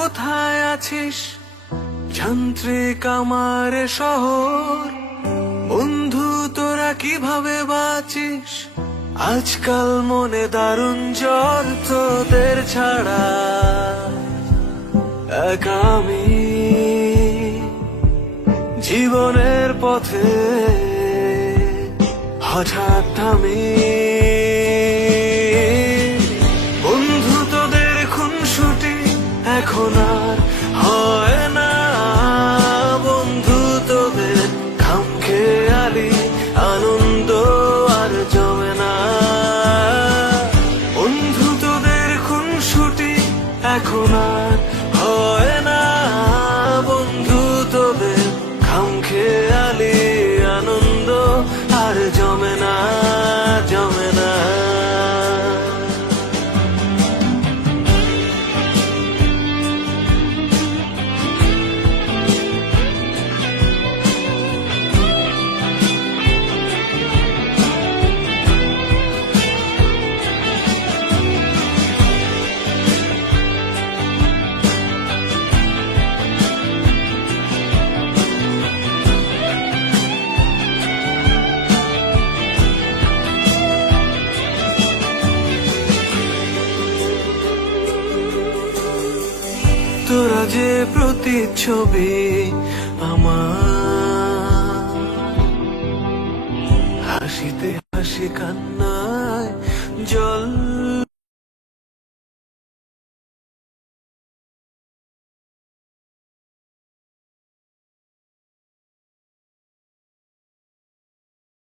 কোথায় আছিস যান্ত্রিক আমার শহর? বন্ধু তোরা কিভাবে বাঁচিস? আজকাল মনে দারুণ জ্বর, তোদের ছাড়া একা আমি জীবনের পথে হঠাৎ থামি। বন্ধু তোদের খুনসুটি এখন আর হয় না, বন্ধু তোদের খামখেয়ালি আনন্দ আর জমে না। বন্ধু তোদের খুনসুটি এখন আর হয় না, বন্ধু তোদের খামখেয়ালি আনন্দ আর জমে না, জমে না। তোরা যে প্রতিচ্ছবি আমার, হাসিতে হাসি কান্নায় জল